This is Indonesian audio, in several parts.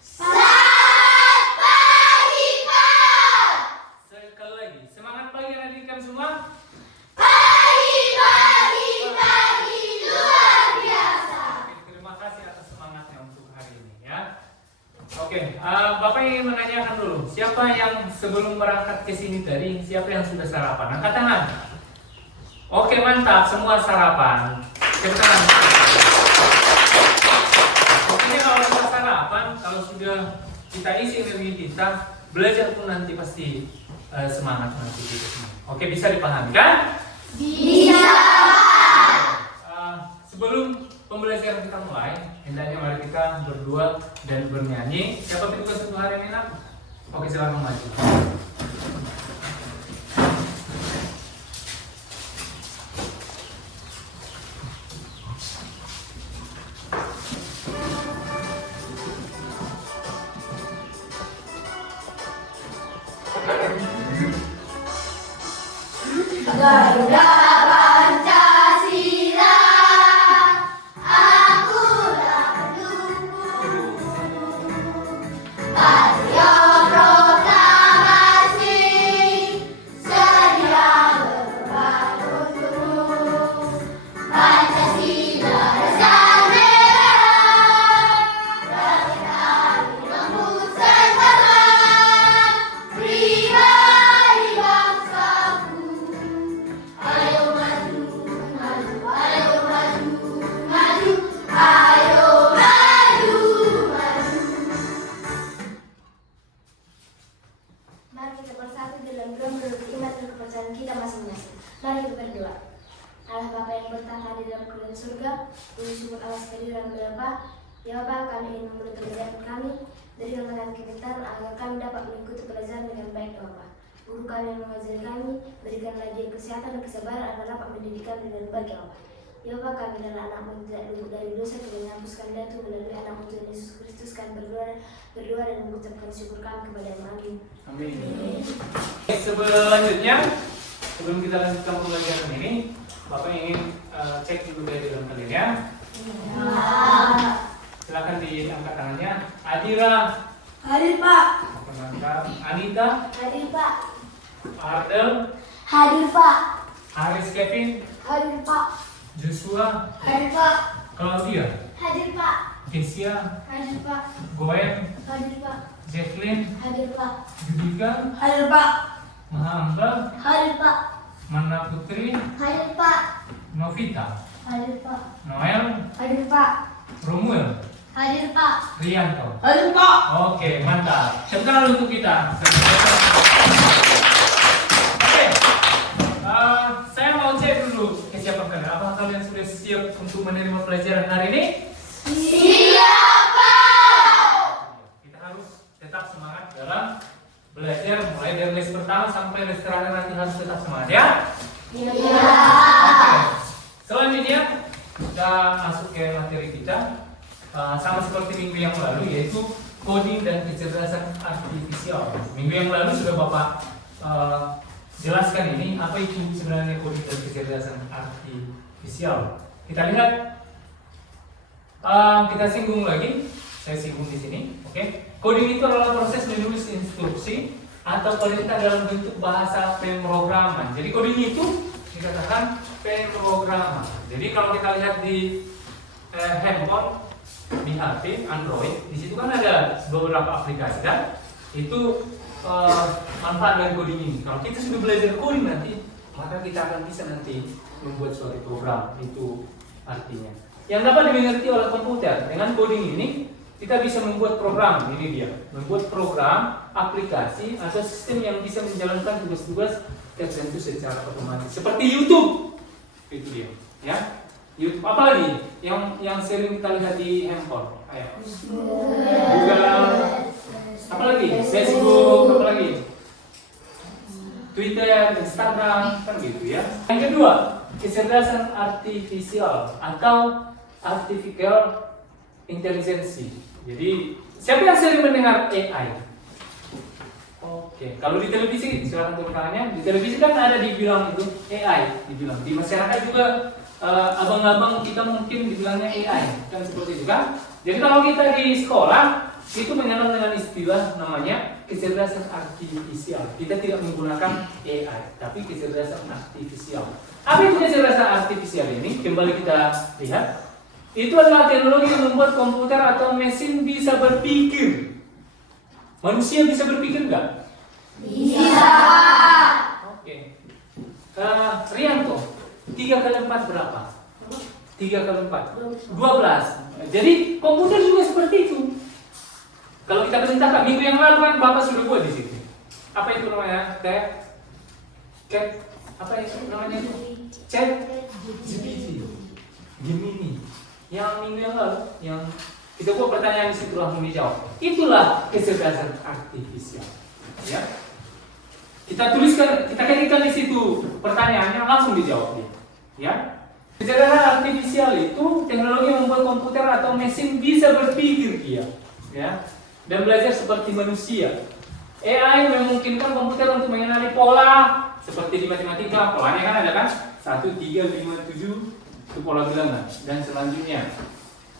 Selamat pagi, Pak. Sekali lagi, semangat pagi adik-adik kami semua. Pagi, luar biasa. Terima kasih atas semangatnya untuk hari ini ya. Oke, Bapak ingin menanyakan dulu, siapa yang sebelum berangkat ke sini tadi, siapa yang sudah sarapan? Angkat tangan. Oke, mantap, semua sarapan. Tepuk tangan. Pokoknya kalau sudah sarapan, kalau sudah kita isi energi kita, belajar pun nanti pasti semangat nanti gitu semua. Oke, bisa dipahami kan? Bisa. Sebelum pembelajaran kita mulai, hendaknya mari kita berdua dan bernyanyi. Siapa petugas untuk hari ini, Nak? Oke, silakan maju. Garuda Pancasila, akulah pendukung. Karya proklamasi sedia berbangun. Pancasila dasar merah, bagi lembut senjata, pribadi bangsaku. Ayo maju, maju, ayo maju, maju, ayo maju, maju. Mari kita bersatu dalam doa menurut iman dan kepercayaan kita masing-masing. Mari kita berdoa. Allah Bapa yang bertata di dalam kerajaan surga, puji syukur atas kehadiran Bapa. Ya Bapa, kami ingin memulai pelajaran kami dari renungan kita agar kami dapat mengikuti pelajaran dengan baik ya Bapa. Guru kami yang mengajari kami, berikan lagi kesehatan dan kesabaran agar dapat mendidik kami dengan baik ya Bapa. Ya Bapa, kami adalah anak-Mu tidak luput dari dosa, kami menghapuskan datu melalui anak-Mu Tuhan Yesus Kristus. Kami berdoa dan mengucapkan syukur kami kepada-Mu. Amin. Amin. Selanjutnya, sebelum kita lanjutkan pembelajaran ini, Bapak ingin cek dulu dari dalam kalian ya. Silakan diangkat tangannya. Adira, Hadir Pak. mantap. Anita, Hadir Pak. Ardel, Hadir Pak. Aris Kevin, Hadir Pak. Joshua, Hadir Pak. Claudia, Hadir Pak. Kesia, Hadir Pak. Goen, Hadir Pak. Jacqueline, Hadir Pak. Judika, Hadir Pak. Mahamba, Hadir Pak. Mana Putri, Hadir Pak. Novita, Hadir Pak. Noel, Hadir Pak. Romuel, Hadir Pak. Rianto. Hadir Pak. Oke, mantap. Tepuk tangan untuk kita. Oke, saya mau cek dulu kesiapan kalian. Apakah kalian sudah siap untuk menerima pelajaran hari ini? Siapa? Kita harus tetap semangat dalam belajar mulai dari les pertama sampai les terakhir nanti harus tetap semangat ya. Oke. Selanjutnya kita masuk ke materi kita. Sama seperti minggu yang lalu, yaitu coding dan kecerdasan artifisial. Minggu yang lalu sudah Bapak jelaskan ini apa itu sebenarnya coding dan kecerdasan artifisial. Kita lihat, kita singgung lagi. Saya singgung di sini. Oke. Coding itu adalah proses menulis instruksi atau perintah dalam bentuk bahasa pemrograman. Jadi coding itu dikatakan pemrograman. Jadi kalau kita lihat di handphone, di HP Android, di situ kan ada beberapa aplikasi kan, itu manfaat dari coding ini. Kalau kita sudah belajar coding nanti, maka kita akan bisa nanti membuat suatu program. Itu artinya yang dapat dimengerti oleh komputer. Dengan coding ini kita bisa membuat program. Ini dia, membuat program, aplikasi atau sistem yang bisa menjalankan tugas-tugas tertentu secara otomatis. Seperti YouTube, itu dia, ya. YouTube apa lagi yang sering kita lihat di handphone? Ayo. Google, apa lagi? Facebook, apa lagi? Twitter, Instagram, kan gitu ya. Yang kedua, kecerdasan artifisial atau artificial intelligence. Jadi, siapa yang sering mendengar AI? Oke, kalau di televisi, silakan turun tangannya. Di televisi kan ada dibilang itu AI, dibilang. Di masyarakat juga abang-abang kita mungkin dibilangnya AI, kan seperti itu kan? Jadi kalau kita di sekolah itu mengenal dengan istilah namanya kecerdasan artifisial. Kita tidak menggunakan AI, tapi kecerdasan artifisial. Apa itu kecerdasan artifisial ini? Kembali kita lihat. Itu adalah teknologi yang membuat komputer atau mesin bisa berpikir. Manusia bisa berpikir nggak? Bisa. Oke. Rianto, 3 kali 4 berapa? 3 kali 4? 12. Jadi komputer juga seperti itu. Kalau kita perintahkan, minggu yang lalu kan Bapak sudah buat di situ. Apa itu namanya? Apa itu namanya itu? Chat GPT, Gemini. Yang minggu yang lalu, yang kita buat pertanyaan di situ langsung dijawab. Itulah kecerdasan artifisial. Ya. Kita tuliskan, kita ketikkan di situ pertanyaannya langsung dijawab dia. Ya. Kecerdasan artifisial itu teknologi yang membuat komputer atau mesin bisa berpikir dia. Ya. Dan belajar seperti manusia. AI memungkinkan komputer untuk mengenali pola seperti di matematika, polanya kan ada kan 1, 3, 5, 7 itu pola bilangan dan selanjutnya.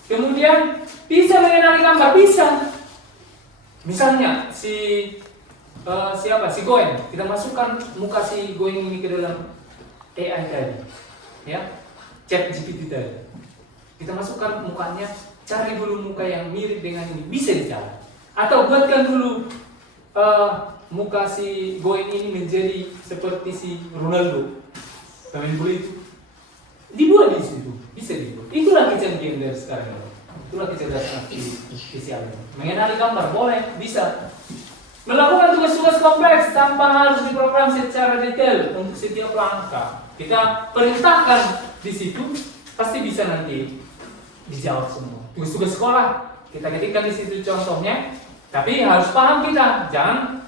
Kemudian bisa mengenali gambar, bisa. Misalnya siapa? Si Goen. Kita masukkan muka si Goen ini ke dalam AI tadi. Ya. Chat GPT tadi. Kita masukkan mukanya, cari dulu muka yang mirip dengan ini, bisa dicari. Atau buatkan dulu muka si Goen ini menjadi seperti si Ronaldo, pemain bola itu. Dibuat di situ, bisa dibuat. Itulah kecanggihan dari sekarang. Itulah kecerdasan artifisial. Mengenali gambar boleh, bisa. Melakukan tugas-tugas kompleks tanpa harus diprogram secara detail untuk setiap langkah. Kita perintahkan di situ, pasti bisa nanti dijawab semua. Tugas-tugas sekolah kita ketikkan di situ contohnya. Tapi harus paham kita, jangan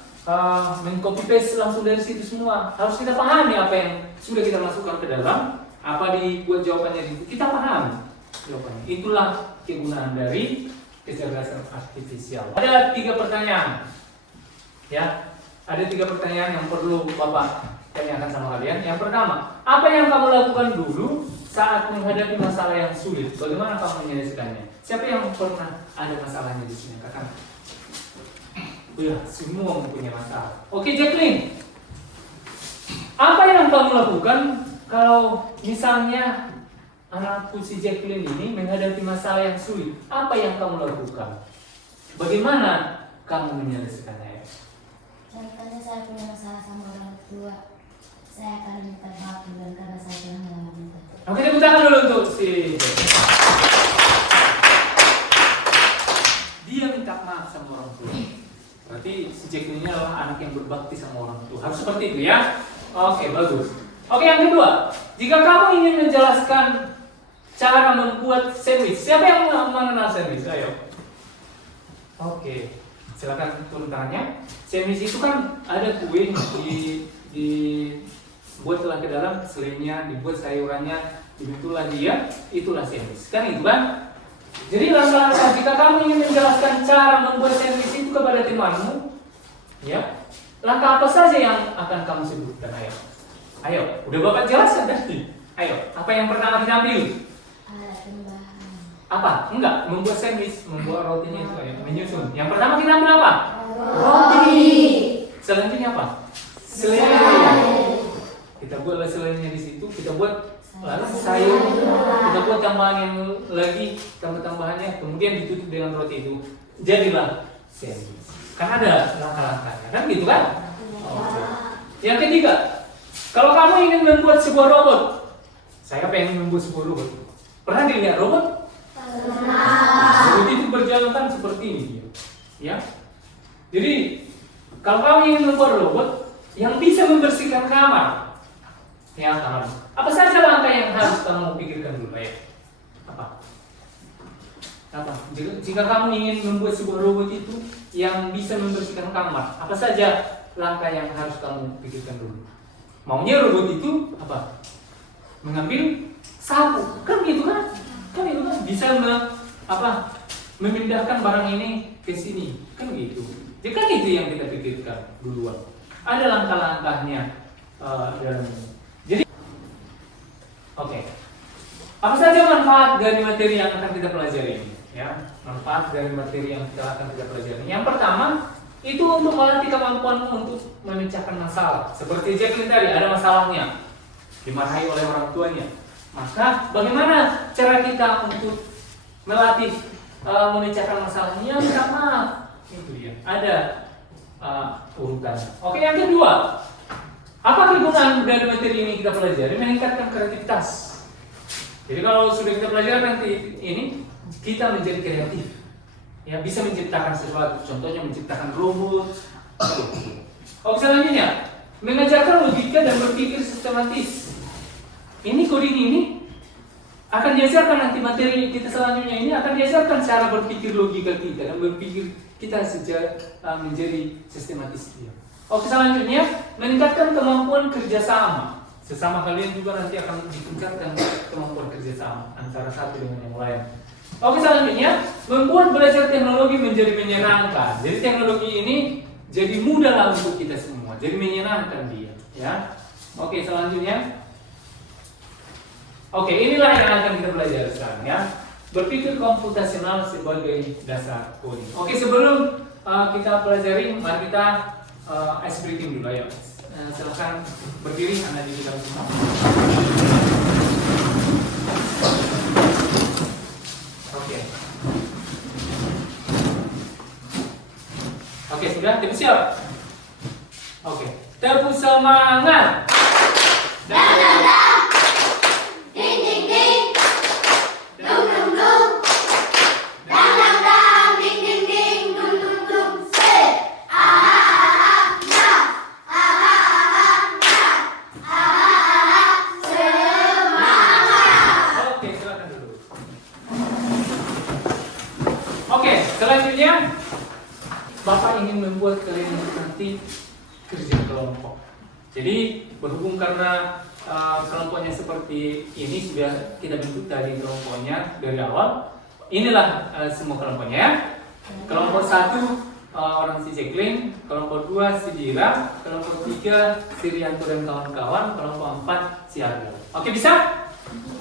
meng-copy paste langsung dari situ semua. Harus kita pahami apa yang sudah kita masukkan ke dalam, apa dibuat jawabannya di situ. Kita pahami jawabannya. Itulah kegunaan dari kecerdasan artifisial. Ada 3 pertanyaan, ya. Ada 3 pertanyaan yang perlu Bapak tanyakan sama kalian. Yang pertama, apa yang kamu lakukan dulu saat menghadapi masalah yang sulit? Bagaimana kamu menyelesaikannya? Siapa yang pernah ada masalahnya di sini? Katakan. Ya, semua mempunyai masalah. Oke, Jacqueline. Apa yang kamu lakukan kalau misalnya anakku si Jacqueline ini menghadapi masalah yang sulit? Apa yang kamu lakukan? Bagaimana kamu menyelesaikannya? Contohnya saya punya masalah sama orang tua, saya akan minta maaf dan karena saya pernah mengalami itu. Oke, tepuk tangan dulu untuk si dia minta maaf sama orang tua. Berarti si Jacqueline ini adalah anak yang berbakti sama orang tua. Harus seperti itu ya. Oke, bagus. Oke, yang kedua, jika kamu ingin menjelaskan cara membuat sandwich, siapa yang mengenal sandwich? Ayo. Oke, silakan turun tangannya. Sandwich itu kan ada kue dibuatlah ke dalam, selimnya, dibuat sayurannya, dibentuklah dia, itulah sandwich. Kan itu kan? Jadi langkah-langkah jika kamu ingin menjelaskan cara membuat sandwich itu kepada temanmu, ya, langkah apa saja yang akan kamu sebutkan? Ayo, udah Bapak jelaskan tadi. Ayo, apa yang pertama kita ambil? Tambahan. Apa? Enggak, membuat sandwich, membuat rotinya itu ya, menyusun. Yang pertama kita ambil apa? Roti. Selanjutnya apa? Selai. Kita buatlah selainya di situ, kita buat sayur, kita buat tambahan yang lagi, tambahannya, kemudian ditutup dengan roti itu, jadilah sandwich. Kan ada langkah-langkahnya, kan gitu kan? Oke. Yang ketiga, kalau kamu ingin membuat sebuah robot, saya pengen membuat sebuah robot. Pernah dilihat robot? Robot itu berjalan kan seperti ini, ya. Jadi kalau kamu ingin membuat robot yang bisa membersihkan kamar, ya kamar. Apa saja langkah yang harus kamu pikirkan dulu ya? Apa? Jika kamu ingin membuat sebuah robot itu yang bisa membersihkan kamar, apa saja langkah yang harus kamu pikirkan dulu? Maunya robot itu apa? Mengambil sapu, kan gitu kan? Kan itu kan bisa memindahkan barang ini ke sini, kan gitu. Jadi kan itu yang kita pikirkan duluan. Ada langkah-langkahnya dalam ini. Jadi, oke. Apa saja manfaat dari materi yang akan kita pelajari ini? Ya, manfaat dari materi yang akan kita pelajari. Yang pertama, itu untuk melatih kemampuanmu untuk memecahkan masalah. Seperti Jacqueline tadi, ada masalahnya, dimarahi oleh orang tuanya. Maka bagaimana cara kita untuk melatih memecahkan masalahnya? Minta maaf. Itu dia. Ada urutannya. Oke, yang kedua, apa kegunaan dari materi ini kita pelajari? Meningkatkan kreativitas. Jadi kalau sudah kita pelajari nanti ini, kita menjadi kreatif. Ya, bisa menciptakan sesuatu. Contohnya menciptakan robot. Oke, selanjutnya, mengajarkan logika dan berpikir sistematis. Ini coding ini akan diajarkan nanti materi kita selanjutnya ini akan diajarkan cara berpikir logika kita dan berpikir kita menjadi sistematis. Oke, selanjutnya meningkatkan kemampuan kerjasama. Sesama kalian juga nanti akan ditingkatkan kemampuan kerjasama antara satu dengan yang lain. Oke, selanjutnya membuat belajar teknologi menjadi menyenangkan. Jadi teknologi ini jadi mudah lah untuk kita semua, jadi menyenangkan dia. Ya, oke, selanjutnya. Oke, inilah yang akan kita pelajari sekarang ya. Berpikir komputasional sebagai dasar coding. Oke, sebelum kita pelajari, mari kita ice breaking dulu ya. Silakan berdiri anak didik kami semua. Oke. Oke, sudah tim siap? Oke, tepuk semangat. Selanjutnya, Bapak ingin membuat kalian nanti kerja kelompok. Jadi berhubung karena kelompoknya seperti ini sudah kita bentuk tadi kelompoknya dari awal. Inilah semua kelompoknya ya. Kelompok 1 orang si Jacqueline, kelompok 2 si Dira, kelompok 3 si Rianto dan kawan-kawan, kelompok 4 si Argo. Oke, bisa?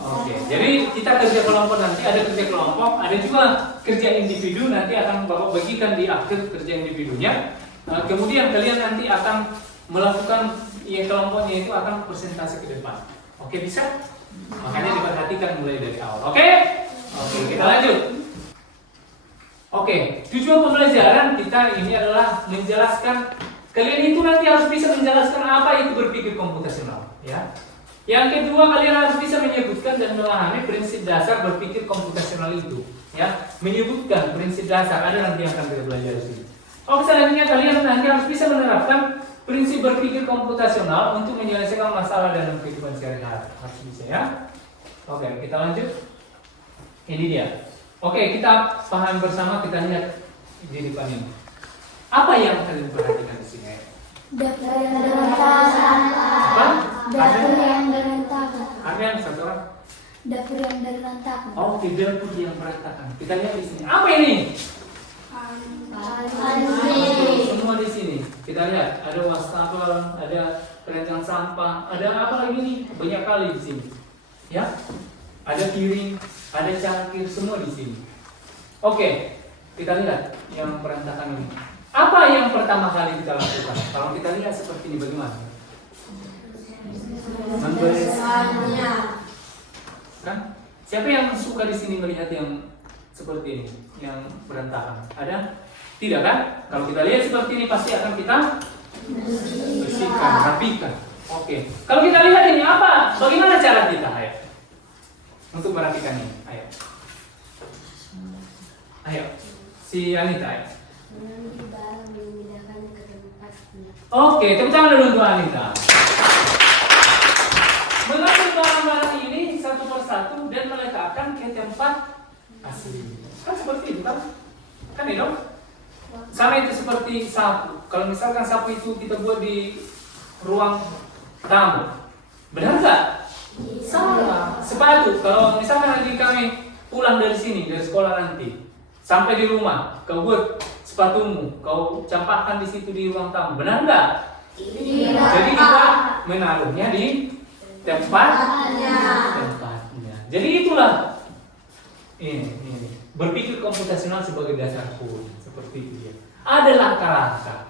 Oke, jadi kita kerja kelompok nanti ada kerja kelompok, ada juga kerja individu nanti akan Bapak bagikan di akhir kerja individunya. Kemudian kalian nanti akan melakukan kelompoknya itu akan presentasi ke depan. Oke, bisa? Makanya diperhatikan mulai dari awal. Oke, kita lanjut. Oke, tujuan pembelajaran kita ini adalah menjelaskan kalian itu nanti harus bisa menjelaskan apa itu berpikir komputasional, ya. Yang kedua, kalian harus bisa menyebutkan dan memahami prinsip dasar berpikir komputasional itu, ya. Menyebutkan prinsip dasar ada nanti yang akan kita belajar di sini. Oke, selanjutnya kalian nanti harus bisa menerapkan prinsip berpikir komputasional untuk menyelesaikan masalah dalam kehidupan sehari-hari. Harus bisa ya. Oke, kita lanjut. Ini dia. Oke, kita paham bersama, kita lihat di depan ini. Apa yang kalian perhatikan di sini? Dapur yang berantakan. Apa? Dapur yang berantakan. Aryan, satu orang. Dapur yang berantakan. Oke, dapur yang berantakan. Kita lihat di sini. Apa ini? Semua di sini. Kita lihat. Ada wastafel, ada keranjang sampah, ada apa lagi nih? Banyak kali di sini. Ya, ada piring, ada cangkir, semua di sini. Oke, kita lihat yang berantakan ini. Apa yang pertama kali kita lakukan? Kalau kita lihat seperti ini bagaimana? Membereskannya. Kan? Siapa yang suka di sini melihat yang seperti ini, yang berantakan? Ada? Tidak kan? Kalau kita lihat seperti ini pasti akan kita bersihkan, rapikan. Oke. Kalau kita lihat ini apa? Bagaimana cara kita? Ayo. Untuk merapikan ini. Ayo. Ayo. Si Anita. Ayo. Oke, tepuk tangan dulu untuk Anita. Mengambil barang-barang ini satu persatu dan meletakkan ke tempat asli. Kan seperti itu kan? Kan ini dong? Sama itu seperti sapu. Kalau misalkan sapu itu kita buat di ruang tamu, benar nggak? Salah. Sepatu. Kalau misalkan nanti kami pulang dari sini dari sekolah nanti, sampai di rumah, kau buat sepatumu, kau campakkan di situ di ruang tamu, benar nggak? Tidak. Jadi kita menaruhnya di tempatnya. Jadi itulah ini. berpikir komputasional sebagai dasar coding, seperti itu dia. Ada langkah-langkah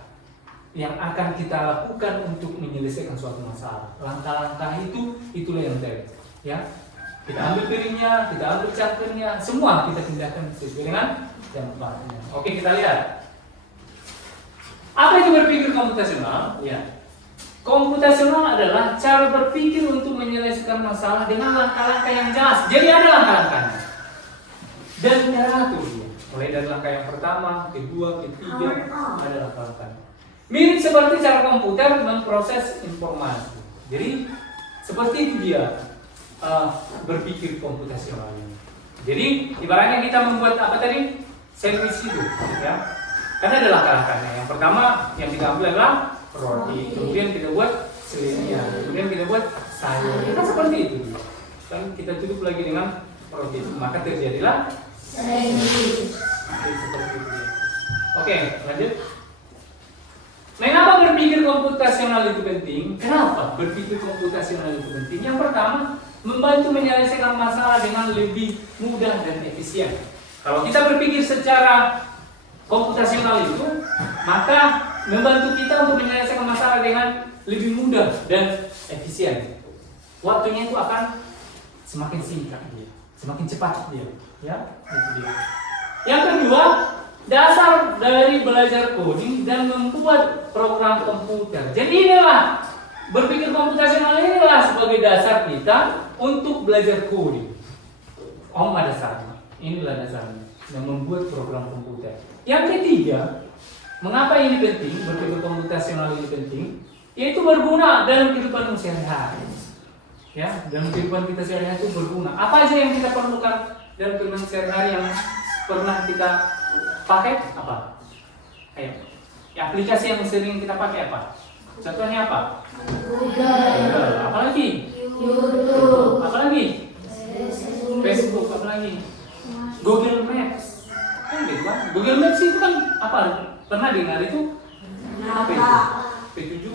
yang akan kita lakukan untuk menyelesaikan suatu masalah. Langkah-langkah itulah yang tadi, ya. Kita ambil piringnya, kita ambil cangkirnya, semua kita pindahkan sesuai dengan tempatnya. Oke, kita lihat. Apa itu berpikir komputasional? Ya. Komputasional adalah cara berpikir untuk menyelesaikan masalah dengan langkah-langkah yang jelas. Jadi ada langkah-langkahnya dan teratur dia. Mulai dari langkah yang pertama, kedua, ketiga, ada langkah-langkahnya. Mirip seperti cara komputer memproses informasi. Jadi seperti itu dia berpikir komputasional ini. Jadi ibaratnya kita membuat apa tadi? Sandwich itu, ya. Karena ada langkah-langkahnya. Yang pertama yang kita ambil adalah roti, kemudian kita buat selimnya, kemudian kita buat sayur. Kan seperti itu. Dan kita tutup lagi dengan roti, maka terjadilah sandwich. Seperti itu. Oke, lanjut. Mengapa berpikir komputasional itu penting? Kenapa berpikir komputasional itu penting? Yang pertama, membantu menyelesaikan masalah dengan lebih mudah dan efisien. Kalau kita berpikir secara komputasional itu, maka membantu kita untuk menyelesaikan masalah dengan lebih mudah dan efisien. Waktunya itu akan semakin singkat dia, semakin cepat dia, ya. Itu dia. Yang kedua, dasar dari belajar coding dan membuat program komputer. Jadi inilah berpikir komputasional inilah sebagai dasar kita untuk belajar coding. Ada dasarnya. Inilah dasarnya yang membuat program komputer. Yang ketiga, mengapa ini penting? Berpikir komputasional ini penting, yaitu berguna dalam kehidupan sehari-hari. Ya, dalam kehidupan kita sehari-hari itu berguna. Apa aja yang kita perlukan dalam kehidupan sehari-hari yang pernah kita pakai? Apa? Ayo. Aplikasi yang sering kita pakai apa? Contohnya apa? Google. Apalagi? YouTube. Apalagi? Facebook. Apalagi? Google Maps. Kan gitu kan? Google Maps itu kan apa? Pernah dengar itu? Apa itu?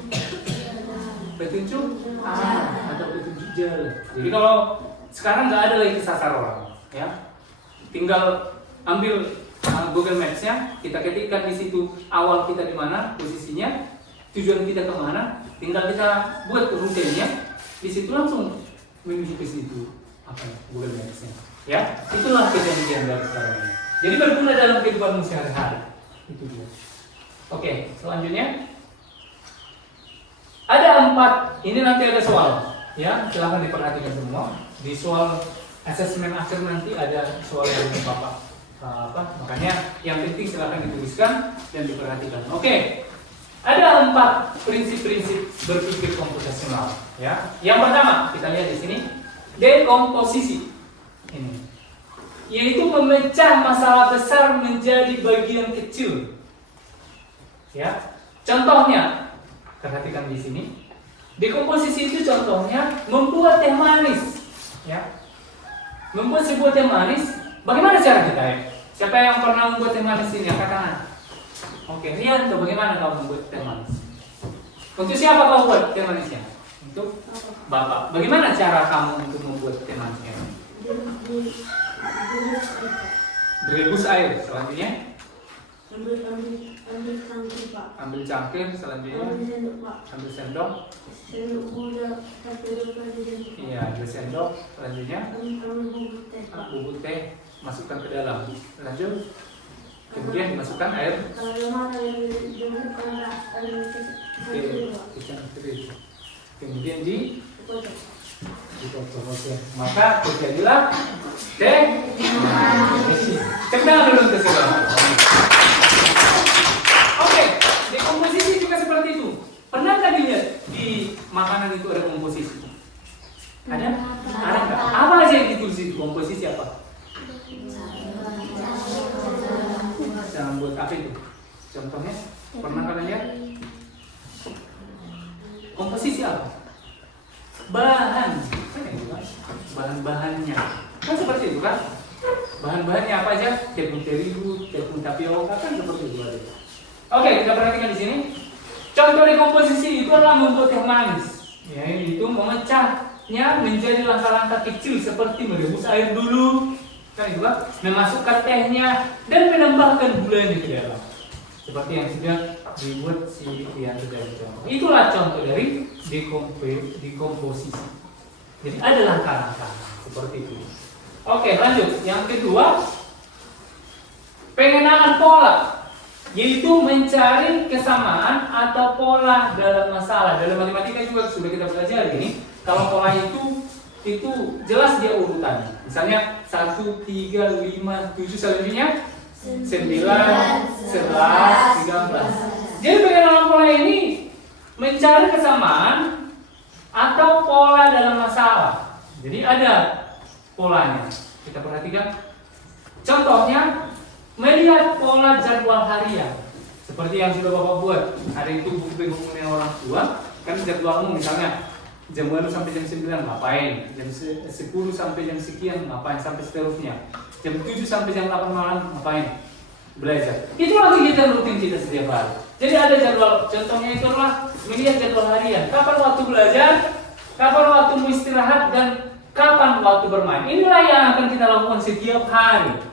Petunjuk atau petunjuk jalan. Jadi kalau sekarang nggak ada lagi kesasar orang, ya. Tinggal ambil Google Maps-nya, kita ketikkan di situ awal kita di mana, posisinya, tujuan kita kemana, tinggal kita buat rutenya, di situ langsung menuju ke situ. Apa ya? Google Maps-nya. Ya, itulah kejadian dari sekarang ini. Jadi berguna dalam kehidupan sehari-hari. Itu dia. Oke, selanjutnya ada 4. Ini nanti ada soal, ya. Silahkan diperhatikan semua. Di soal asesmen akhir nanti ada soal yang Bapak makanya yang penting silahkan dituliskan dan diperhatikan. Oke. Ada 4 prinsip-prinsip berpikir komputasional, ya. Yang pertama, kita lihat di sini, dekomposisi. Ini yaitu memecah masalah besar menjadi bagian kecil. Ya. Contohnya, perhatikan di sini. Dekomposisi itu contohnya membuat teh manis, ya. Membuat sebuah teh manis, bagaimana cara kita ya? Siapa yang pernah membuat teh manis ini? Angkat tangan. Oke, Rianto, bagaimana kau membuat teh manis? Untuk siapa kau buat teh manisnya? Untuk Bapak. Bagaimana cara kamu untuk membuat teh manisnya? Direbus air. Selanjutnya? Ambil cangkir. Selanjutnya? Ambil sendok. Iya, ambil sendok. Selanjutnya? Bubuk teh. Masukkan ke dalam. Lanjut. Kemudian dimasukkan air. Kemudian dipotong. Oke. Maka terjadilah teh manis. Cekna dulu untuk sekarang. Oke, dekomposisi juga seperti itu. Pernah nggak dilihat di makanan itu ada komposisi? Ada? Ada nggak? Apa aja yang ditulis di komposisi apa? Jangan buat apa itu? Contohnya, pernah kalian lihat? Komposisi apa? Bahan, bahan-bahannya, kan seperti itu kan? Bahan-bahannya apa aja? Tepung terigu, tepung tapioka, kan seperti itu ada. Oke, kita perhatikan di sini. Contoh dekomposisi itu adalah membuat teh manis. Ya, itu memecahnya menjadi langkah-langkah kecil seperti merebus air dulu, kan itu kan, memasukkan tehnya dan menambahkan gulanya ke dalam. Seperti yang sudah dibuat si Rianto dari contoh. Itulah contoh dari dekomposisi. Jadi ada langkah-langkah seperti itu. Oke, lanjut. Yang kedua, pengenalan pola, yaitu mencari kesamaan atau pola dalam masalah. Dalam matematika juga sudah kita belajar ini. Kalau pola itu jelas dia urutannya. Misalnya 1, 3, 5, 7 selanjutnya 9, 11, 13. Jadi pengenalan pola ini mencari kesamaan atau pola dalam masalah. Jadi ada polanya. Kita perhatikan. Contohnya melihat pola jadwal harian. Seperti yang sudah Bapak buat. Hari itu buku pengukuran orang tua. Kan jadwalmu misalnya jam 8 sampai jam 9 ngapain, jam 10 sampai jam sekian ngapain, sampai seterusnya, jam 7 sampai jam 8 malam ngapain, belajar. Itu lagi kita rutin kita setiap hari. Jadi ada jadwal, contohnya itu adalah melihat jadwal harian, kapan waktu belajar, kapan waktu istirahat, dan kapan waktu bermain. Inilah yang akan kita lakukan setiap hari.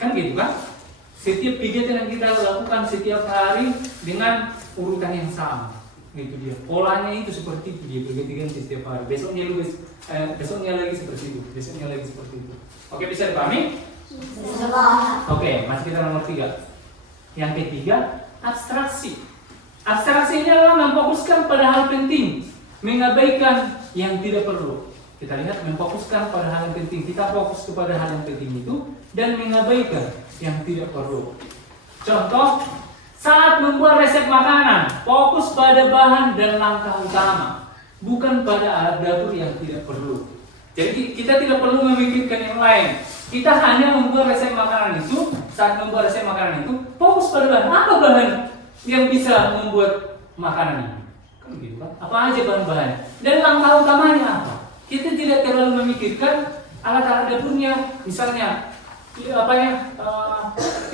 Kan gitu kan? Setiap kegiatan yang kita lakukan setiap hari dengan urutan yang sama. Itu dia, polanya itu seperti itu, dia berganti-ganti setiap hari. Besoknya lagi seperti itu, besoknya lagi seperti itu. Oke, bisa dipahami? Oke, masih kita nomor 3. Yang ketiga, abstraksi. Abstraksi ini adalah memfokuskan pada hal penting, mengabaikan yang tidak perlu. Kita lihat, memfokuskan pada hal yang penting. Kita fokus kepada hal yang penting itu dan mengabaikan yang tidak perlu. Contoh, saat membuat resep makanan, fokus pada bahan dan langkah utama, bukan pada alat dapur yang tidak perlu. Jadi kita tidak perlu memikirkan yang lain. Kita hanya membuat resep makanan itu. Saat membuat resep makanan itu, fokus pada bahan. Apa bahan yang bisa membuat makanan ini? Kan gitu kan? Apa aja bahan-bahannya? Dan langkah utamanya apa? Kita tidak terlalu memikirkan alat-alat dapurnya, misalnya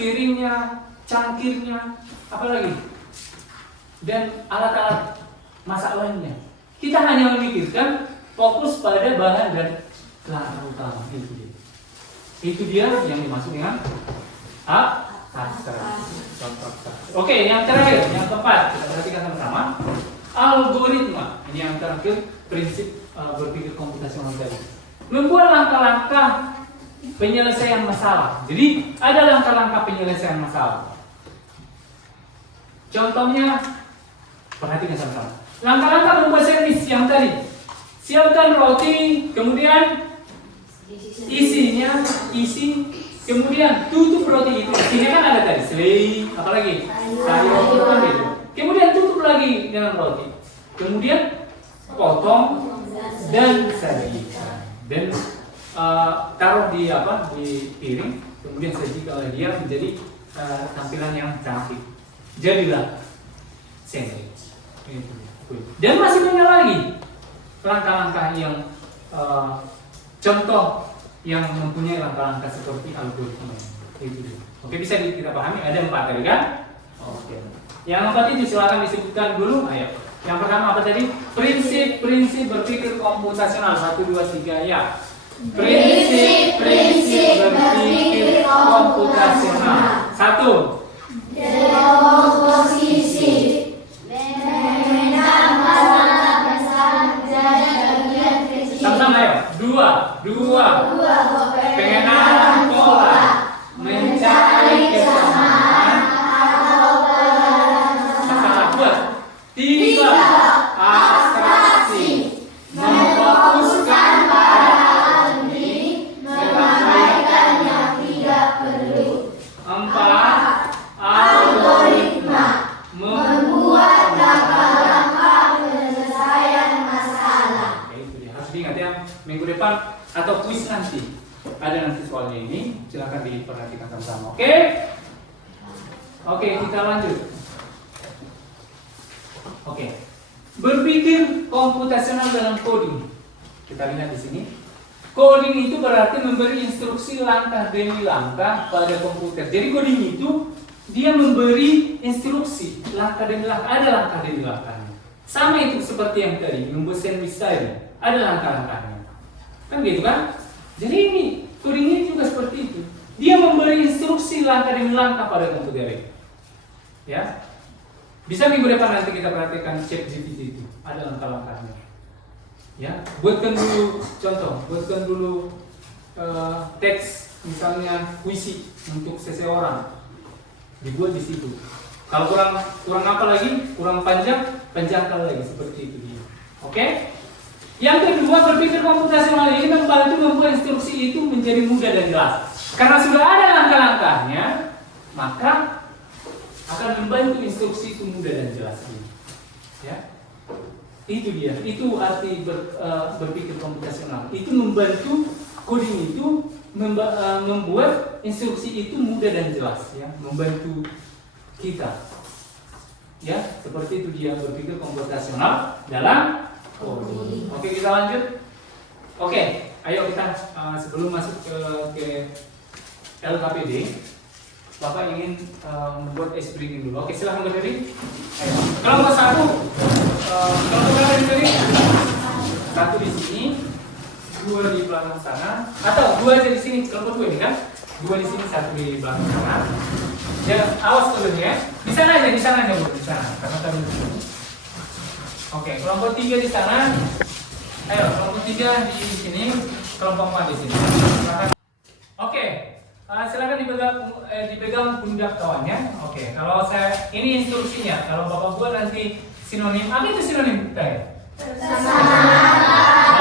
piringnya, cangkirnya, apa lagi, dan alat-alat masak lainnya. Kita hanya memikirkan fokus pada bahan dan langkah utama. Itu dia yang dimaksud dengan abstraksi. Oke, yang terakhir, yang keempat, kita perhatikan sama-sama. Algoritma. Ini yang terakhir, prinsip berpikir komputasional tadi. Membuat langkah-langkah penyelesaian masalah. Jadi ada langkah-langkah penyelesaian masalah. Contohnya, perhatikan sama-sama. Langkah-langkah membuat servis yang tadi. Siapkan roti, kemudian isi, kemudian tutup roti itu. Isinya kan ada tadi, selai, apalagi sayur, gitu. Kemudian tutup lagi dengan roti. Kemudian potong dan sajikan. Dan taruh di piring, kemudian sajikan dia menjadi tampilan yang cantik. Jadilah sandwich. Dan masih banyak lagi langkah-langkah yang contoh yang mempunyai langkah-langkah seperti algoritma. Oke, bisa kita pahami. Ada 4 tadi kan? Oke. Yang 4 itu silakan disebutkan dulu. Ayo. Yang pertama apa tadi? Prinsip-prinsip berpikir komputasional. 1, 2, 3 ya. Prinsip-prinsip berpikir komputasional. 1. Dekomposisi. Mengenal masalah menjadi bagian kecil. Sama-sama ayo. 2. Pengenalan pola. Mencari kesamaan atau masalah. 3. Abstraksi. Memfokuskan pada hal penting, mengabaikan yang tidak perlu. 4. Algoritma. Membuat langkah-langkah penyelesaian masalah. Oke, itu dia. Harus diingat ya, minggu depan atau kuis nanti ada nanti soalnya ini, silakan diperhatikan sama-sama. Oke, kita lanjut. Oke, berpikir komputasional dalam coding. Kita lihat di sini. Coding itu berarti memberi instruksi langkah demi langkah pada komputer. Jadi coding itu dia memberi instruksi langkah demi langkah, ada langkah demi langkahnya. Sama itu seperti yang tadi, membuat sandwich tadi, ada langkah-langkahnya. Kan gitu kan? Jadi ini coding ini juga instruksi langkah demi langkah pada komputer ini. Ya, bisa minggu depan nanti kita perhatikan ChatGPT itu ada langkah-langkahnya. Ya, buatkan dulu contoh, buatkan dulu teks misalnya puisi untuk seseorang, dibuat di situ. Kalau kurang apa lagi, kurang panjang, panjangkan lagi seperti itu dia. Oke? Yang kedua, berpikir komputasional ini membantu membuat instruksi itu menjadi mudah dan jelas. Karena sudah ada langkah-langkahnya, maka akan membantu instruksi itu mudah dan jelas. Ya, itu dia. Itu arti berpikir komputasional. Itu membantu coding itu membuat instruksi itu mudah dan jelas. Ya, membantu kita. Ya, seperti itu dia berpikir komputasional dalam coding. Oke, kita lanjut. Oke, ayo kita sebelum masuk ke LKPD, Bapak ingin membuat ice breaking dulu. Oke, silahkan berdiri. Ayo. Kelompok satu, kelompok berapa berdiri? Satu di sini, dua di belakang sana, atau dua aja di sini. Kelompok dua ini kan? Dua di sini, satu di belakang sana. Ya, awas dulu ya. Di sana aja Bu, di sana. Karena kami di sini. Oke, kelompok tiga di sana. Ayo, kelompok tiga di sini, kelompok empat di sini. Oke, silakan dipegang pundak kawannya. Oke, kalau saya ini instruksinya. Kalau Bapak buat nanti sinonim, apa itu sinonim? Kalau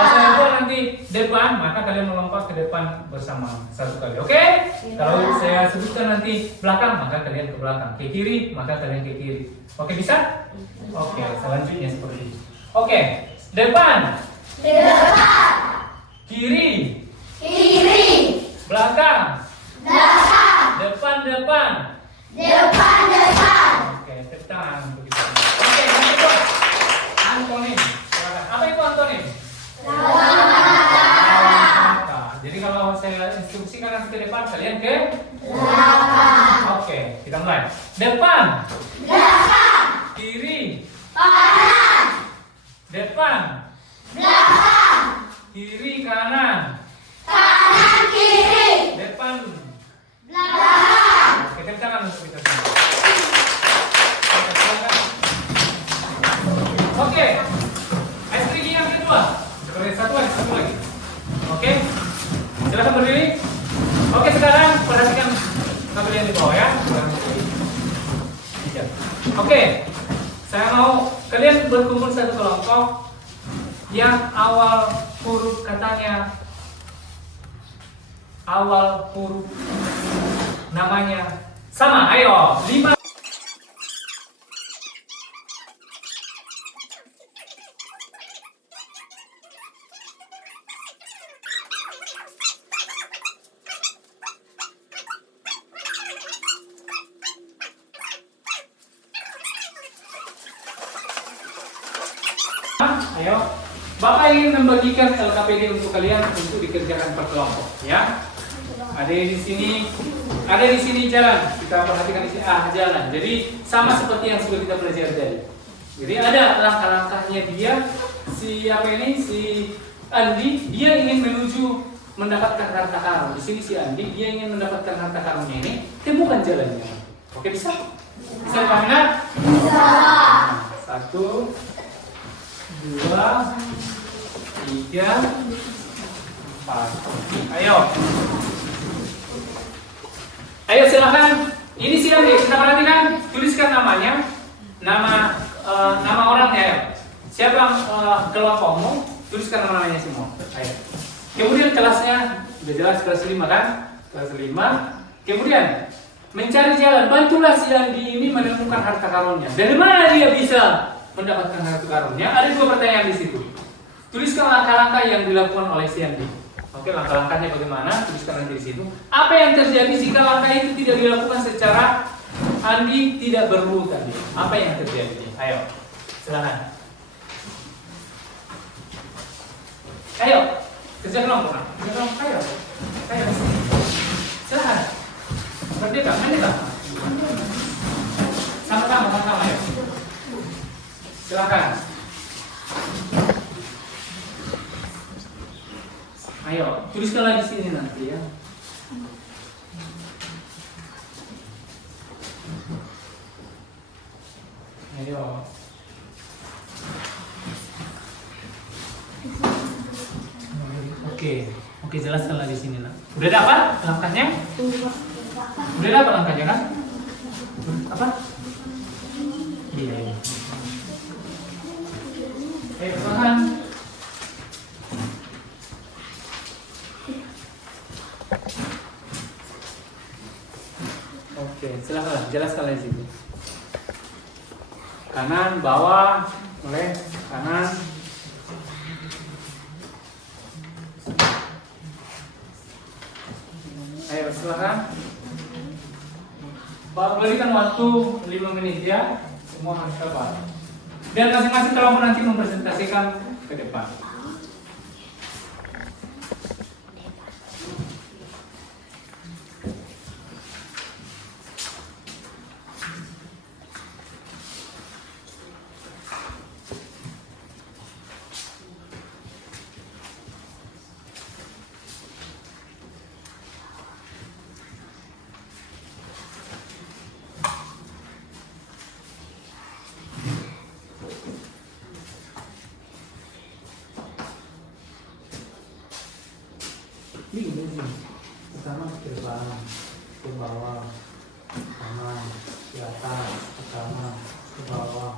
saya buat nanti depan, maka kalian melompat ke depan bersama satu kali. Oke? Kalau saya sebutkan nanti belakang, maka kalian ke belakang. Ke kiri, maka kalian ke kiri. Oke, bisa? Oke, selanjutnya seperti ini. Oke, depan. Kiri. Belakang. Depan. Oke, tepuk tangan untuk kita. Oke, yang kedua. Antonim. Apa itu antonim? Jadi kalau saya instruksikan nanti ke depan, kalian ke belakang. Oke, kita mulai. Depan. Kiri. Depan. Kiri, kanan. Depan. Oke, tepuk tangan untuk kita semua. Oke. Ice breaking yang kedua. Satu lagi. Oke. Silakan berdiri. Oke, sekarang perhatikan kalian di bawah ya. Oke. Saya mau kalian berkumpul satu kelompok yang awal huruf katanya, awal huruf namanya sama. Ayo, 5. Ayo, Bapak ingin membagikan LKPD untuk kalian untuk dikerjakan per kelompok, ya. Ada di sini jalan. Kita perhatikan di sini jalan. Jadi sama seperti yang sudah kita pelajari tadi. Jadi ada langkah-langkahnya dia. Si Andi, dia ingin menuju mendapatkan harta karun. Di sini si Andi, dia ingin mendapatkan harta karunnya ini. Temukan jalannya. Oke, bisa? Bisa dipahami? Bisa. 1, 2, 3, 4. Ayo silakan. Ini siapa nih? Kita perhatikan. Tuliskan namanya, nama orangnya. Ayo. Siapa kelompokmu? Tuliskan namanya semua. Ayo. Kemudian kelasnya sudah jelas, kelas 5 kan? Kelas 5. Kemudian mencari jalan. Bantulah si Andi ini menemukan harta karunnya. Dari mana dia bisa mendapatkan harta karunnya? Ada 2 pertanyaan di situ. Tuliskan langkah-langkah yang dilakukan oleh si Andi. Oke, langkah-langkahnya bagaimana? Tuliskan nanti di situ. Apa yang terjadi jika langkah itu tidak dilakukan secara Andi tidak berlu tadi? Apa yang terjadi? Ayo, silakan. Ayo, kerja kelompok. Ayo. Silakan. Merdeka. Sama-sama ya. Silakan. Ayo, tuliskan lagi sini nanti ya. Ayo. Oke, jelaskan lagi sini nak. Udah dapat langkahnya? Udah dapat langkahnya kan? Apa? Iya. Ayo perlahan. Oke, silakan jelaskan lagi sini. Kanan, bawah, boleh kanan. Ayo silakan. Pak, berikan waktu 5 menit ya. Semua harus dapat. Biar masing-masing kelompok nanti mempresentasikan ke depan. Ini pertama ke depan, ke bawah, kanan, ke atas, ke kanan, ke bawah.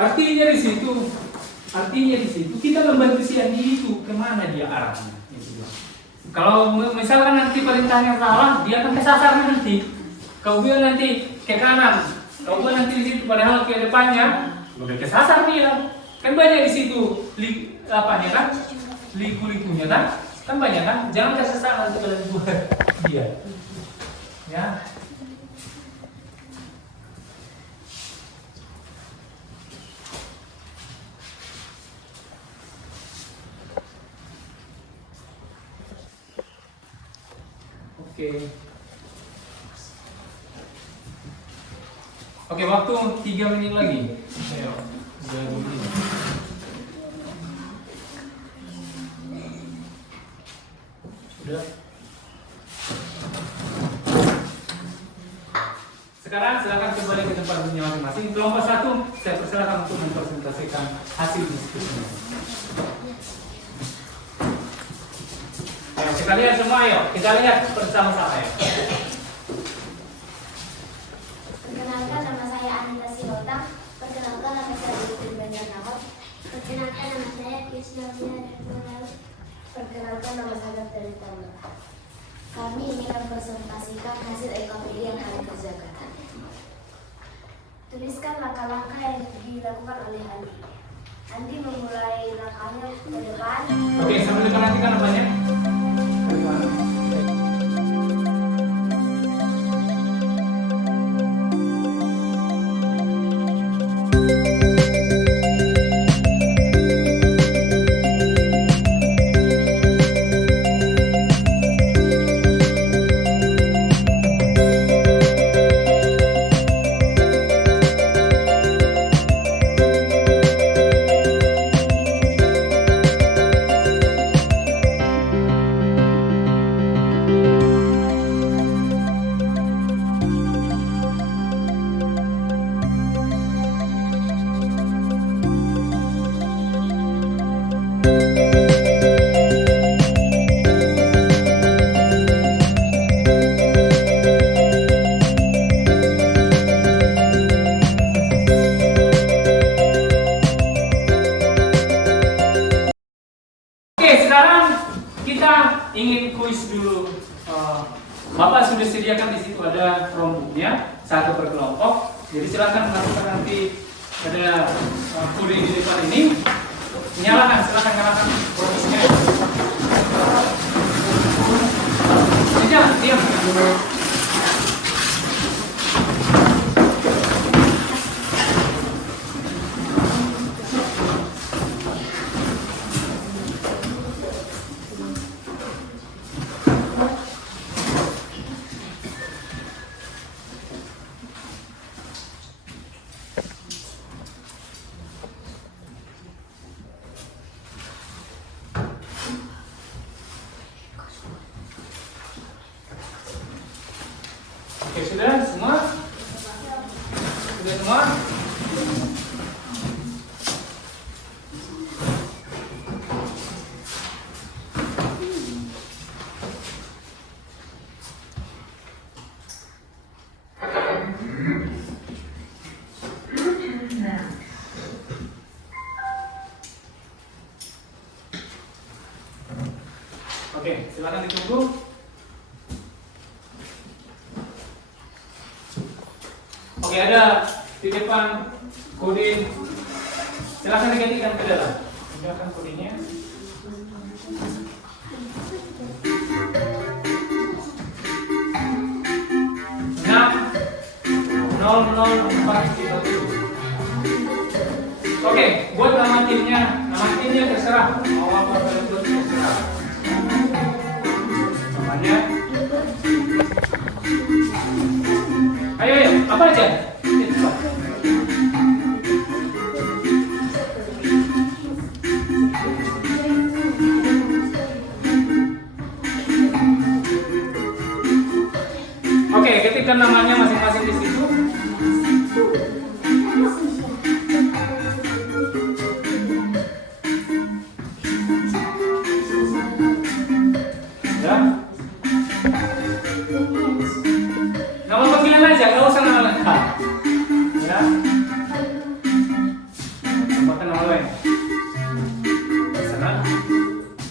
Artinya di situ kita membantu si Andi itu kemana dia arahnya. Kalau misalkan nanti perintahnya salah, dia akan kesasar nanti. Kau bilang nanti ke kanan, kau bilang nanti di situ, padahal ke depannya udah kesasar dia. Kan banyak di situ apanya kan, liku-likunya kan banyak kan, jangan kasih salah nanti kalian buat dia, ya. Oke, waktu 3 menit lagi. Ayo. Sudah. Sekarang silakan kembali ke tempat duduknya masing-masing. Kelompok 1 saya persilakan untuk mempresentasikan hasil diskusinya. Ayo kita lihat semua, ayo kita lihat bersama-sama ya. Perkenalkan, nama saya Anita Silota. Perkenalkan, nama saya Dutri Banjar Nahot. Perkenalkan, nama saya Krisna Wina. Perkenalkan, nama saya Dr. Tanda. Kami ingin mempresentasikan hasil EKPD yang kami kerjakan. Tuliskan langkah-langkah yang dilakukan oleh Andi. Andi memulai langkahnya ke depan. Oke, sambil diperhatikan namanya. Ingin kuis dulu. Bapak sudah sediakan di situ ada rombongnya 1 per kelompok. Jadi silakan masukkan nanti ada kode di depan ini. Nyalakan, silakan nyalakan prosesnya. Diam. Oke, sudah semua? Sudah semua? Oke, silakan ditunggu. Oke, ada di depan kode. Silakan digantikan ke dalam. Silakan kodenya. Oke, buat nama timnya terserah. Mau apa buat terserah. Namanya. Ayo, apa aja? Oke, ketikkan namanya masing-masing di situ. Ya. Nama panggilan aja, nggak usah nama lengkap. Ya. Tambahkan nama lain. Sana.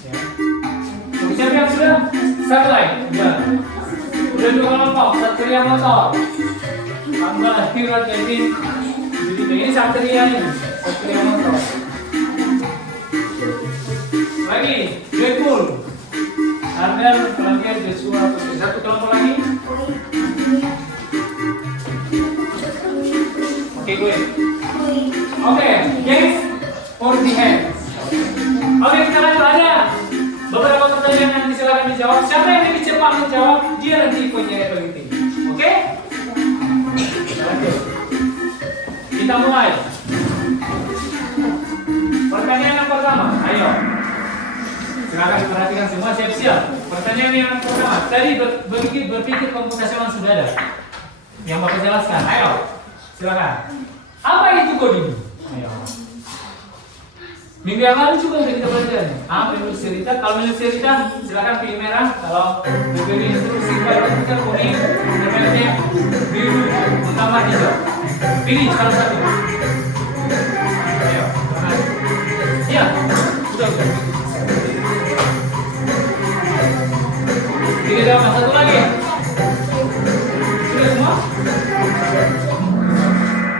Ya. Oke, siapa yang sudah? Satellite. Ya. Udah dua kelompok, Satria Motor. Tambah Hero Kevin. Jadi ini Satria ini. Satria Motor. Lagi, Joyful. Arnel, Pelanggan, Joshua. Satu kelompok lagi. Oke, gue. Oke, guys, for the hands. Oke, kita lanjut ada beberapa pertanyaan yang silakan dijawab. Siapa yang lebih cepat menjawab, dia nanti punya rating. Oke? Kita lanjut. Kita mulai. Pertanyaan yang pertama, ayo. Silakan diperhatikan semua, siap-siap. Pertanyaan yang pertama, tadi berpikir komputasional sudah ada. Yang Bapak jelaskan, ayo. Silakan. Apa itu coding? Ayo. Minggu yang lalu juga sudah kita belajar. Apa yang cerita? Kalau menurut cerita, silakan pilih merah. Kalau diberi instruksi pada kita kuning, merah, biru, utama hijau. Pilih salah satu. Ayo. Iya. Sudah. Pilih dalam satu lagi. Sudah semua?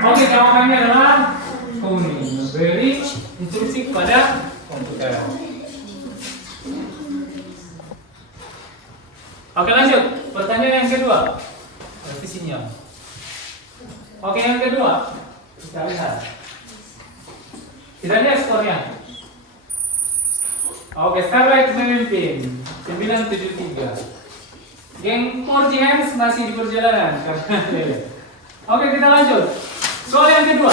Oke, jawabannya adalah kuning. Beri instruksi kepada komputer. Oke, lanjut. Pertanyaan yang kedua. Berarti sinyal. Oke, yang kedua. Kita lihat. Kita lihat skornya. Oke, Starlight memimpin 973. Geng 4G Hands masih di perjalanan. Oke, kita lanjut. Soal yang kedua.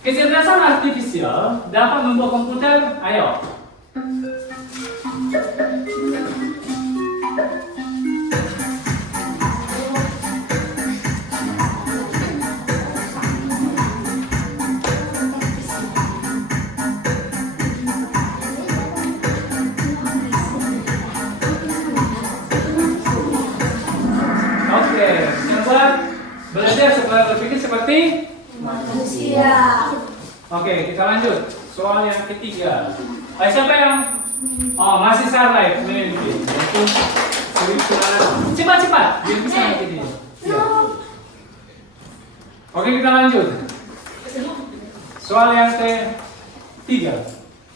Kecerdasan artifisial dapat membuat komputer, ayo. Oke, yang buat belajar supaya berpikir seperti Manusia. Oke, kita lanjut. Soal yang ketiga. Siapa yang masih Starlight memimpin? Cepat-cepat, biar bisa nanti dia. Ya. Oke, kita lanjut. Soal yang ketiga.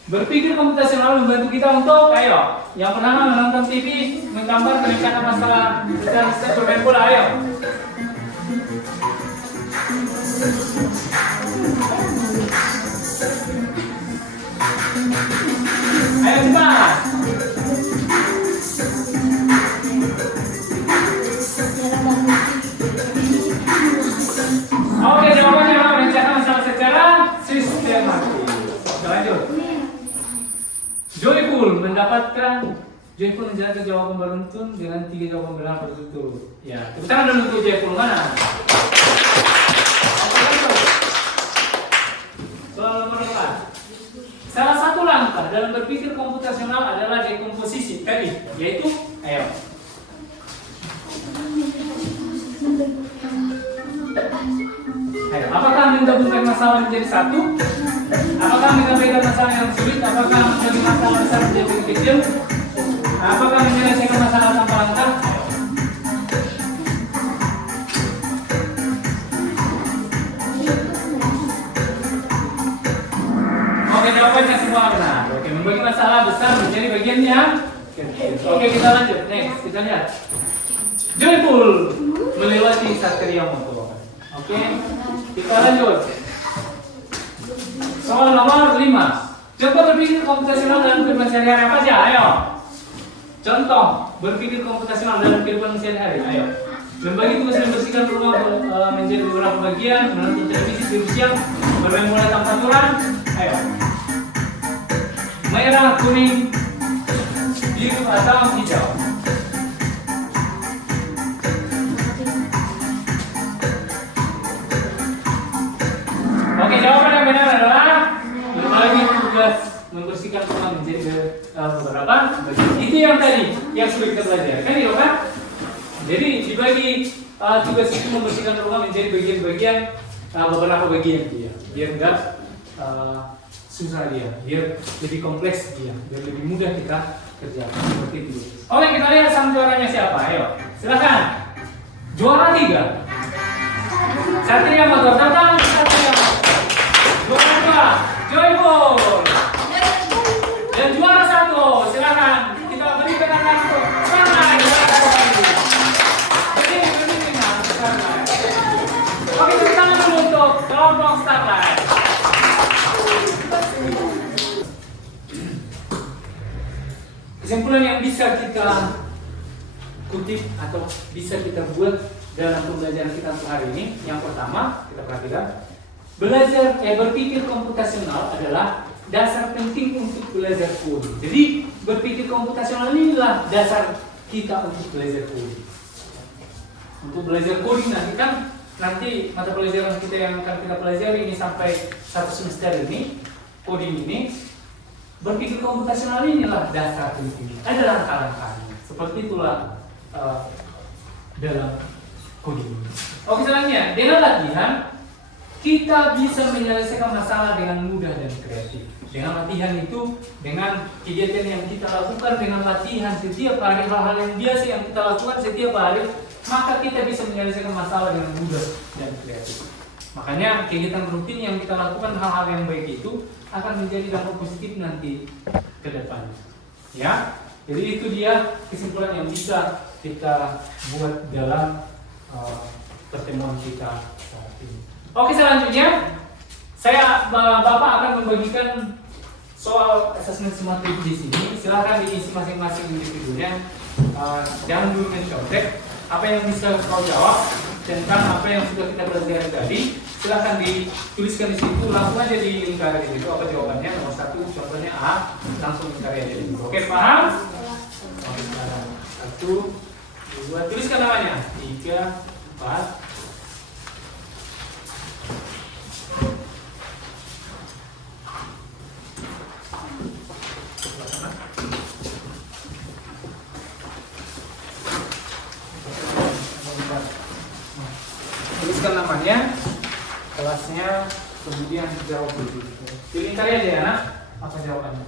Berpikir komputasional membantu kita untuk, ayo, yang pertama menonton TV, menggambar peningkatan masalah dan bermain bola, ayo. Ayo cepat. Oke, jawabannya adalah mencari masalah secara sistematis. Lanjut. Joyful mendapatkan Joyful menjalankan jawaban beruntun dengan 3 jawaban benar berturut-turut. Ya, tepuk tangan dulu untuk Joyful mana? Soal nomor 4. Salah satu langkah dalam berpikir komputasional adalah dekomposisi tadi, yaitu, ayo. Ayo, apakah menggabungkan masalah menjadi satu? Apakah menggabungkan masalah yang sulit? Apakah membagi masalah besar menjadi kecil? Apakah menyelesaikan masalah tanpa langkah? Oke, jawabannya semua benar. Oke, membagi masalah besar menjadi bagian yang kecil. Oke, kita lanjut. Next, kita lihat. Joyful melewati Satria Moto. Oke, kita lanjut. Soal nomor 5. Coba berpikir komputasional dalam kehidupan sehari-hari apa aja? Ayo. Contoh berpikir komputasional dalam kehidupan sehari-hari. Ayo. Membagi tugas membersihkan rumah menjadi beberapa bagian, menonton televisi tidur siang, bermain bola tanpa aturan. Ayo. Merah, kuning, biru atau hijau. Oke, jawaban yang benar adalah membagi tugas membersihkan rumah menjadi beberapa bagian. Itu yang tadi yang sudah kita belajar, kan ya kan? Jadi dibagi tugas itu membersihkan rumah menjadi bagian-bagian beberapa bagian dia, biar enggak susah dia, biar lebih kompleks dia, biar lebih mudah kita kerjakan seperti itu. Oke, kita lihat sang juaranya siapa? Ayo, silakan. Juara 3. Satria Motor, datang Satria Motor. Juara 2, Joyful. Dan juara 1, silakan kita beri penangan untuk Starlight. Oke, tepuk tangan dulu untuk kelompok Starlight. Kesimpulan yang bisa kita kutip atau bisa kita buat dalam pembelajaran kita untuk hari ini, yang pertama kita perhatikan, berpikir komputasional adalah dasar penting untuk belajar coding. Jadi berpikir komputasional inilah dasar kita untuk belajar coding. Untuk belajar coding nanti mata pelajaran kita yang akan kita pelajari ini sampai 1 semester ini, coding ini, berpikir komputasional inilah dasar penting. Ada langkah-langkahnya. Seperti itulah dalam coding. Oke, selanjutnya dengan latihan kita bisa menyelesaikan masalah dengan mudah dan kreatif. Dengan latihan itu, dengan kegiatan yang kita lakukan, dengan latihan setiap hari, hal-hal yang biasa yang kita lakukan setiap hari, maka kita bisa menyelesaikan masalah dengan mudah dan kreatif. Makanya kegiatan rutin yang kita lakukan, hal-hal yang baik itu akan menjadi dampak positif nanti ke depan. Ya, jadi itu dia kesimpulan yang bisa kita buat dalam pertemuan kita saat ini. Oke, selanjutnya Bapak akan membagikan soal asesmen sematik di sini. Silakan diisi masing-masing individunya. Jangan dulu mencontek apa yang bisa kau jawab tentang apa yang sudah kita pelajari tadi. Silakan dituliskan di situ, langsung aja di lingkaran di situ apa jawabannya. Nomor 1 contohnya A, langsung lingkaran aja di situ. Oke, paham? Oke, 1, 2, tuliskan namanya. 3, 4. Tuliskan namanya, kelasnya, kemudian jawab dulu. Pilih cari aja ya, nak. Apa jawabannya?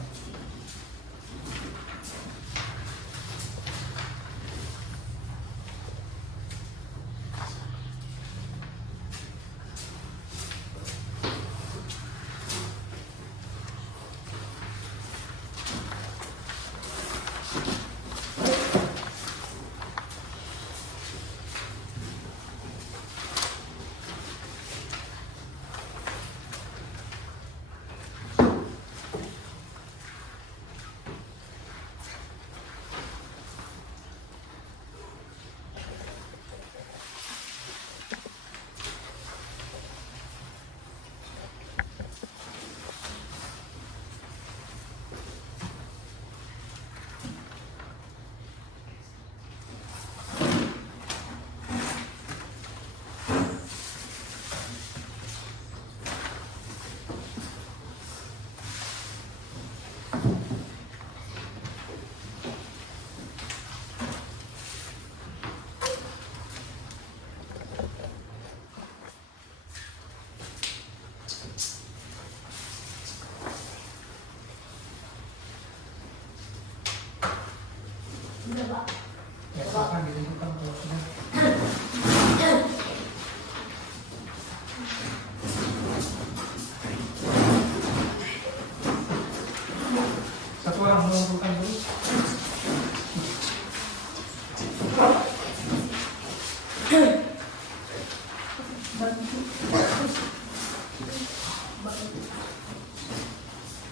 Udah, Pak. Ya, silakan ditentukan kalau sudah. Satu orang mengumpulkan dulu.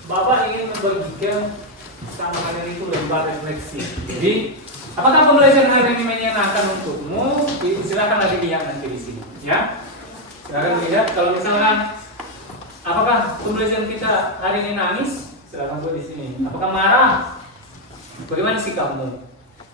Bapak ingin membagikan sama kalian itu lembar refleksi. Jadi, apakah pembelajaran hari ini menyenangkan untukmu? Silakan lagi lihat nanti di sini, ya. Silakan lihat. Kalau misalnya, apakah pembelajaran kita hari ini nangis? Silakan buat di sini. Apakah marah? Bagaimana sikapmu?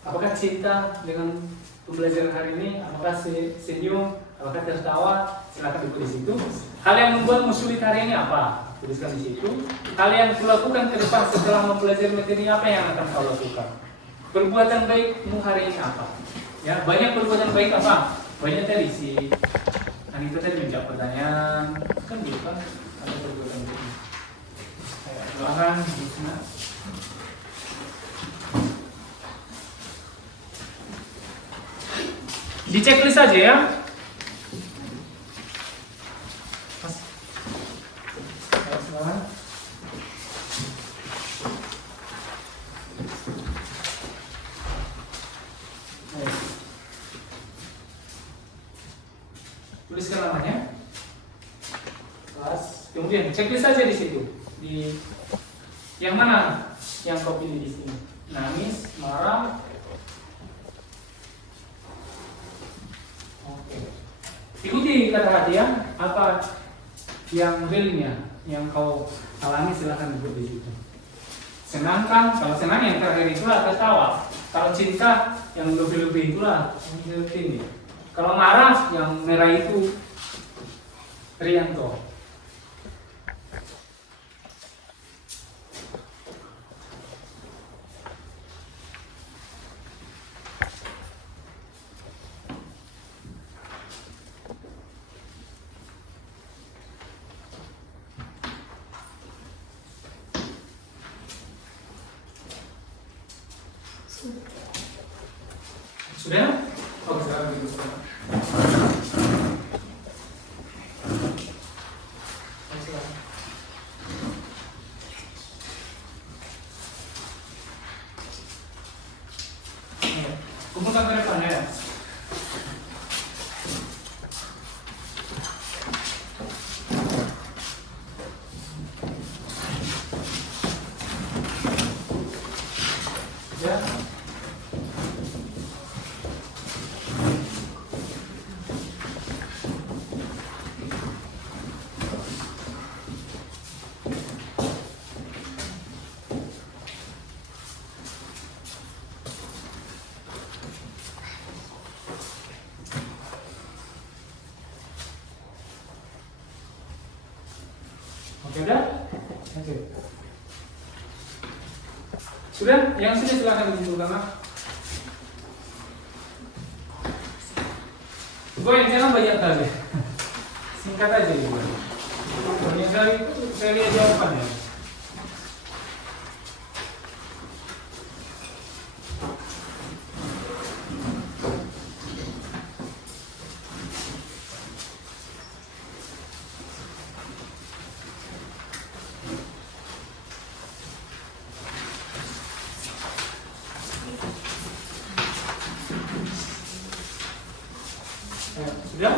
Apakah cinta dengan pembelajaran hari ini? Apakah senyum? Apakah tertawa? Silakan dibuat di situ. Hal yang membuatmu sulit hari ini apa? Tuliskan di situ. Hal yang kulakukan ke depan setelah mempelajari materi apa yang akan kau lakukan? Perbuatan baikmu hari ini apa? Ya, banyak perbuatan baik apa? Banyak tadi si Anita tadi menjawab pertanyaan, kan gitu kan? Ada perbuatan baik. Kayak doakan, bisa. Di checklist aja ya. Tuliskan namanya, kelas, kemudian checklist saja di situ. Di yang mana yang kau pilih di sini? Nangis, marah. Oke. Ikuti kata hati ya. Apa yang realnya yang kau alami silakan buat di situ. Senangkan, kalau senang yang terakhir itulah tertawa. Kalau cinta yang lebih-lebih itulah yang ini. Kalau marah yang merah itu Rianto. Sudah? Oh, sekarang gitu sudah. Kumpulkan ke depan ya. Ya. Oke, udah? Oke. Sudah? Yang sudah silakan disimpulkan, Mak. Gue yang jangan banyak kali. Singkat aja gitu. Banyak kali itu saya lihat jawabannya. Sudah?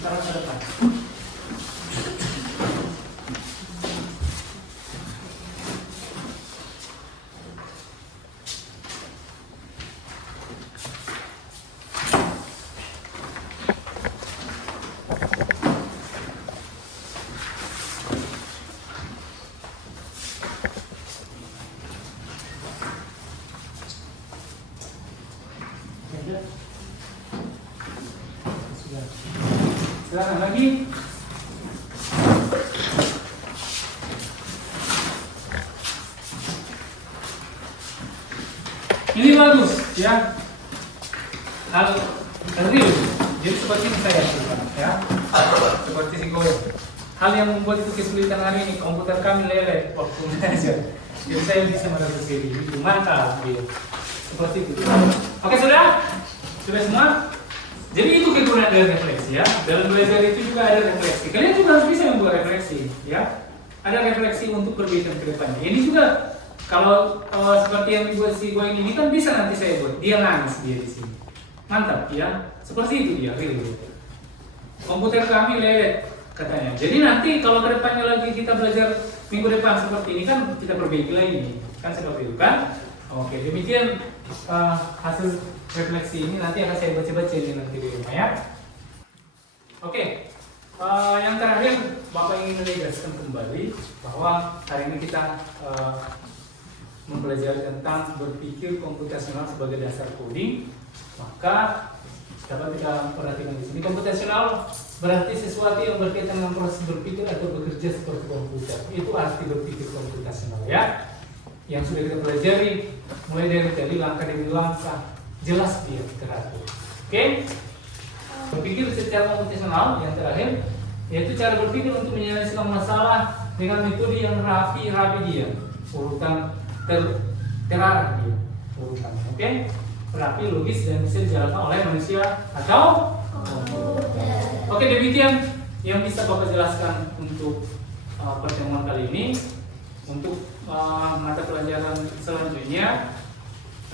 Sekarang ke depan. Silakan lagi. Ini bagus ya. Hal real. Jadi seperti ini saya ya. Seperti si Goyo. Hal yang membuat itu kesulitan hari ini, komputer kami lele waktu belajar. Jadi saya bisa merasa sendiri. Itu mantap gitu. Seperti itu. Oke, sudah? Sudah semua? Jadi itu kegunaan dari refleksi ya. Dalam belajar itu juga ada refleksi. Kalian juga harus bisa membuat refleksi ya. Ada refleksi untuk perbaikan ke depannya. Ini juga kalau seperti yang dibuat si Boy ini kan bisa nanti saya buat. Dia nangis dia di sini. Mantap ya. Seperti itu dia real. Komputer kami lelet katanya. Jadi nanti kalau ke depannya lagi kita belajar minggu depan seperti ini kan kita perbaiki lagi. Kan seperti itu kan? Oke, demikian hasil refleksi ini nanti akan saya baca-baca ini nanti di rumah ya. Oke, yang terakhir Bapak ingin menegaskan kembali bahwa hari ini kita mempelajari tentang berpikir komputasional sebagai dasar coding. Maka dapat kita perhatikan di sini, komputasional berarti sesuatu yang berkaitan dengan proses berpikir atau bekerja seperti komputer. Itu arti berpikir komputasional ya. Yang sudah kita pelajari mulai dari tadi langkah demi langkah jelas dia teratur. Oke? Berpikir secara komputasional yang terakhir yaitu cara berpikir untuk menyelesaikan masalah dengan metode yang rapi dia, urutan terarah dia, urutan. Oke? Rapi, logis dan bisa dijalankan oleh manusia atau komputer. Oke, demikian yang bisa Bapak jelaskan untuk pertemuan kali ini. Untuk mata pelajaran selanjutnya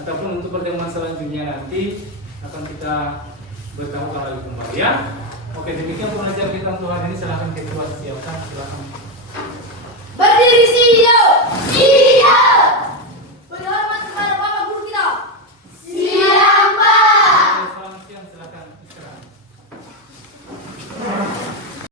ataupun untuk pertemuan selanjutnya nanti akan kita bertahu lagi kembali ya. Oke, demikian pengajar kita untuk hari ini. Silahkan ketua siapkan, silahkan. Berdiri siap. Siap.